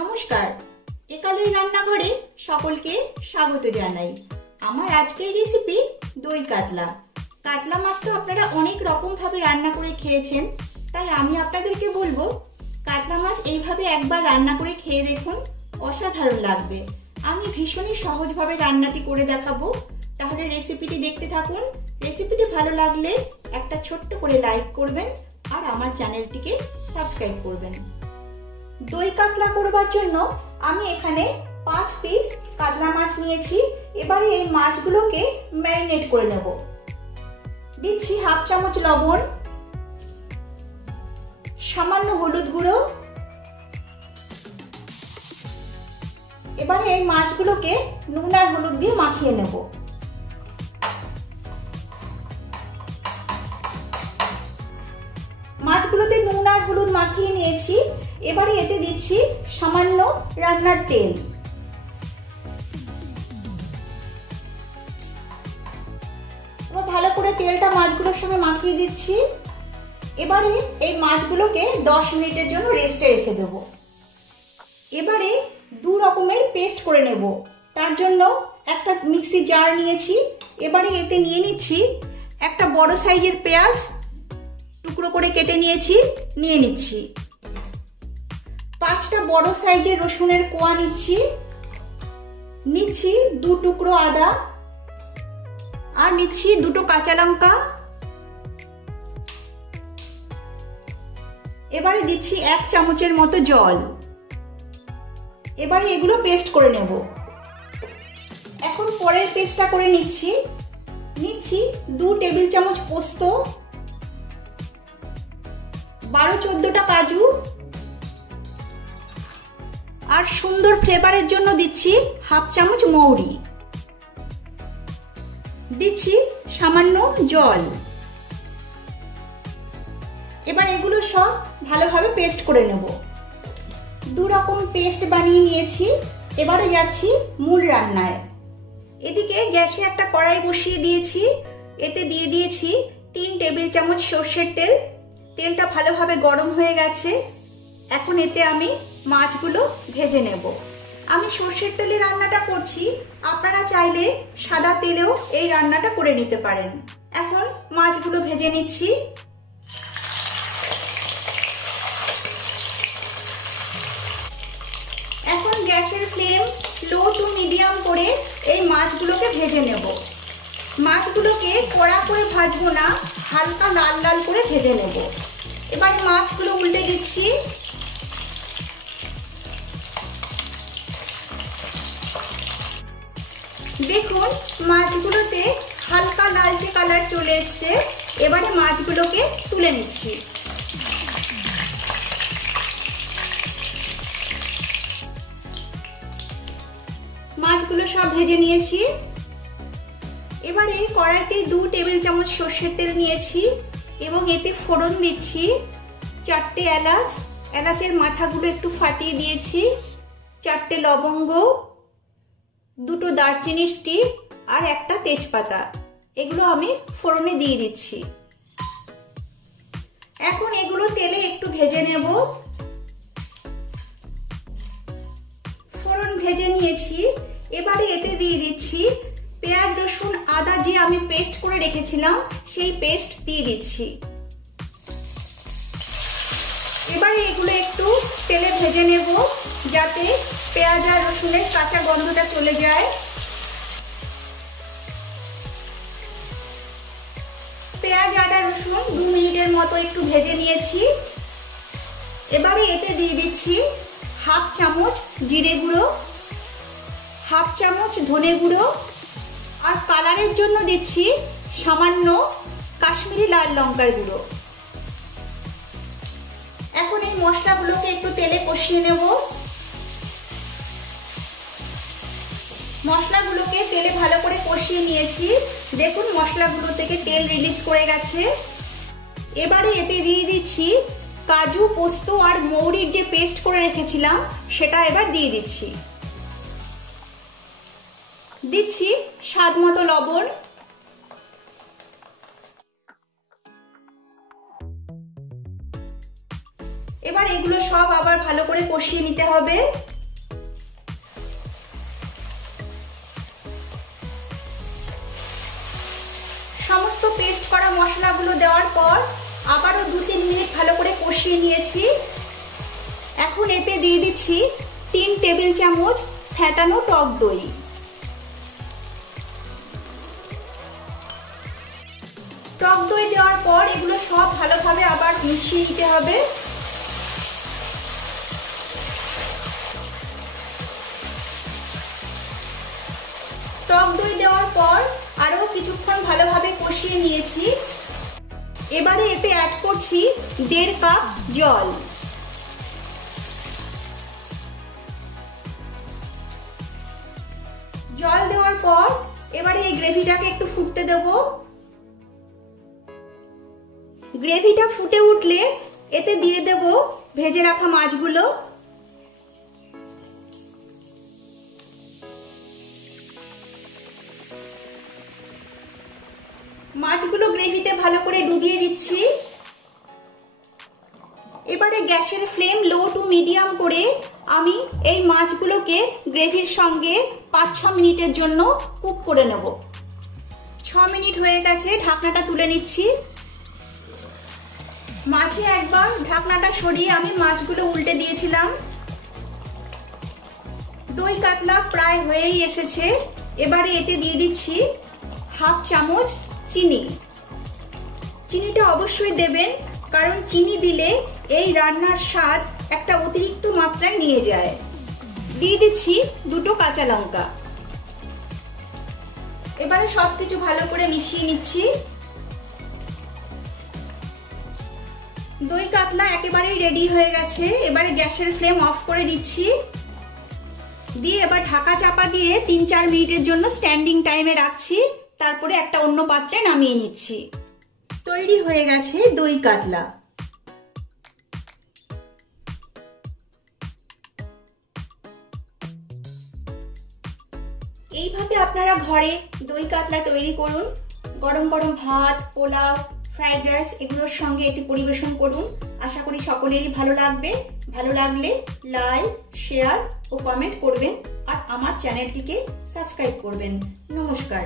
নমস্কার, একালের রান্নাঘরে সকলকে স্বাগত জানাই। আমার আজকের রেসিপি দই কাতলা। কাতলা মাছ তো আপনারা অনেক রকম ভাবে রান্না করে খেয়েছেন, তাই আমি আপনাদেরকে বলবো কাতলা মাছ এইভাবে একবার রান্না করে খেয়ে দেখুন, অসাধারণ লাগবে। আমি ভীষণই সহজভাবে রান্নাটি করে দেখাবো, তাহলে রেসিপিটি দেখতে থাকুন। রেসিপিটি ভালো লাগলে একটা ছোট্ট করে লাইক করবেন আর আমার চ্যানেলটিকে সাবস্ক্রাইব করবেন। দই কাতলা করবার জন্য আমি এখানে 5 পিস কাতলা মাছ নিয়েছি। এবারে এই মাছগুলোকে ম্যারিনেট করে নেব। দিচ্ছি হাফ চামচ লবণ, সামান্য হলুদ গুঁড়ো। এবারে এই মাছগুলোকে নুন আর হলুদ দিয়ে মাখিয়ে নেব। মাছগুলোতে নুন আর হলুদ মাখিয়ে নিয়েছি। এবারে এতে দিচ্ছি সামান্য রান্নার তেল। ভালো করে তেলটা মাছগুলোর সঙ্গে মাখিয়ে দিচ্ছি। এবারে এই মাছগুলোকে 10 মিনিটের জন্য রেস্টে রেখে দেব। এবারে দু রকমের পেস্ট করে নেব। তার জন্য একটা মিক্সি জার নিয়েছি। এবারে এতে নিয়ে নিচ্ছি একটা বড় সাইজের পেঁয়াজ, টুকরো করে কেটে নিয়েছি, নিয়ে নিচ্ছি 5টা বড় সাইজের রসুনের কোয়া নিচ্ছি, 2 টুকরো আদা, আর নিচ্ছি 2টো কাঁচা লঙ্কা। এবারে দিচ্ছি 1 চামচের মতো জল। এবারে এগুলো পেস্ট করে নেব। এখন পরের পেস্টটা করে নিচ্ছি 2 টেবিল চামচ পোস্ত, 12-14টা কাজু, আর সুন্দর ফ্লেভারের জন্য দিচ্ছি হাফ চামচ মৌরি, দিচ্ছি সামান্য জল। এবার এগুলো সব ভালোভাবে পেস্ট করে নেব। 2 রকম পেস্ট বানিয়ে নিয়েছি। এবারে যাচ্ছি মূল রান্নায়। এদিকে গ্যাসে একটা কড়াই বসিয়ে দিয়েছি। এতে দিয়ে দিয়েছি 3 টেবিল চামচ সর্ষের তেল। তেলটা ভালোভাবে গরম হয়ে গেছে। এখন এতে আমি মাছগুলো ভেজে নেব। আমি সর্ষের তেলে রান্নাটা করছি, আপনারা চাইলে সাদা তেলেও এই রান্নাটা করে নিতে পারেন। এখন মাছগুলো ভেজে নিচ্ছি। এখন গ্যাসের ফ্লেম লো টু মিডিয়াম করে এই মাছগুলোকে ভেজে নেব। মাছগুলোকে কড়া করে ভাজবো না, হালকা লাল লাল করে ভেজে নেব। এবার মাছগুলো উল্টে দিচ্ছি। দেখুন মাছগুলোতে হালকা লালচে কালার চলে এসছে। এবারে মাছগুলোকে তুলে নিচ্ছি। মাছগুলো সব ভেজে নিয়েছি। এবারে কড়াইতে 2 টেবিল চামচ সর্ষের তেল নিয়েছি এবং এতে ফোড়ন দিচ্ছি 4টে এলাচ, এলাচের মাথাগুলো একটু ফাটিয়ে দিয়েছি, 4টে লবঙ্গ, 2টো দারচিনির স্টিক আর একটা তেজপাতা। এগুলো আমি ফোড়নে দিয়ে দিচ্ছি। এখন এগুলো তেলে একটু ভেজে নেব। ফোড়ন ভেজে নিয়েছি। এবারে এতে দিয়ে দিচ্ছি পেঁয়াজ, রসুন, আদা যে আমি পেস্ট করে রেখেছিলাম সেই পেস্ট দিয়ে দিচ্ছি। এবারে এগুলো একটু তেলে ভেজে নেব যাতে পেঁয়াজ আর রসুনের কাঁচা গন্ধটা চলে যায়। পেঁয়াজ, আদা, রসুন 2 মিনিটের মতো একটু ভেজে নিয়েছি। এবারে এতে দিয়ে দিচ্ছি হাফ চামচ জিরে গুঁড়ো, হাফ চামচ ধনে গুঁড়ো, আর কালারের জন্য দিচ্ছি সামান্য কাশ্মীরি লাল লঙ্কার গুঁড়ো। এখন এই মশলাগুলোকে একটু তেলে কষিয়ে নেব। মশলাগুলোকে তেলে ভালো করে কষিয়ে নিয়েছি। দেখুন মশলাগুলো থেকে তেল রিলিজ করে গেছে। এবারে এতে দিয়ে দিচ্ছি কাজু, পোস্ত আর মৌরির যে পেস্ট করে রেখেছিলাম সেটা এবার দিয়ে দিচ্ছি। দিচ্ছি স্বাদ মতো লবণ। এবার এগুলো সব আবার ভালো করে কষিয়ে নিতে হবে। সমস্ত পেস্ট করা মশলাগুলো দেওয়ার পর আবারও 2-3 মিনিট ভালো করে কষিয়ে নিয়েছি। এখন এতে দিয়ে দিচ্ছি 3 টেবিল চামচ ফেটানো টক দই। টক দই দেওয়ার পর এগুলো সব ভালোভাবে আবার মিশিয়ে নিতে হবে। টক দই দেওয়ার পর আরো কিছুক্ষণ ভালোভাবে কষিয়ে নিয়েছি। এবারে এতে অ্যাড করছি 1.5 কাপ জল। জল দেওয়ার পর এবারে এই গ্রেভিটাকে একটু ফুটতে দেব। গ্রেভিটা ফুটে উঠলে এতে দিয়ে দেব ভেজে রাখা মাছগুলো। মাছগুলো গ্রেভিতে ভালো করে ডুবিয়ে দিচ্ছি। এবারে গ্যাসের ফ্লেম লো টু মিডিয়াম করে আমি এই মাছগুলোকে গ্রেভির সঙ্গে 5-6 মিনিটের জন্য কুক করে নেব। 6 মিনিট হয়ে গেছে, ঢাকনাটা তুলে নিচ্ছি। মাঝে একবার ঢাকনাটা সরিয়ে আমি মাছগুলো উল্টে দিয়েছিলাম। দই কাতলা প্রায় হয়েই এসেছে। এবারে এতে দিয়ে দিচ্ছি 1/2 চামচ চিনি। চিনিটা অবশ্যই দেবেন, কারণ চিনি দিলে এই রান্নার স্বাদ একটা অতিরিক্ত মাত্রায় নিয়ে যায়। দিয়ে দিচ্ছি 2টো কাঁচা লঙ্কা। এবারে সবকিছু ভালো করে মিশিয়ে নিচ্ছি। দই কাতলা একেবারেই রেডি হয়ে গেছে। এবারে গ্যাসের ফ্লেম অফ করে দিচ্ছি। দিয়ে এবার ঢাকা চাপা দিয়ে 3-4 মিনিটের জন্য স্ট্যান্ডিং টাইমে রাখছি। তারপরে একটা অন্য পাত্রে নামিয়ে নিচ্ছি। তৈরি হয়ে গেছে দই কাতলা। এইভাবে আপনারা ঘরে দই কাতলা তৈরি করুন। গরম গরম ভাত, পোলাও, ফ্রাইড রাইস এগুলোর সঙ্গে এটি পরিবেশন করুন। আশা করি সকলেরই ভালো লাগবে। ভালো লাগলে লাইক, শেয়ার ও কমেন্ট করবেন আর আমার চ্যানেলটিকে সাবস্ক্রাইব করবেন। নমস্কার।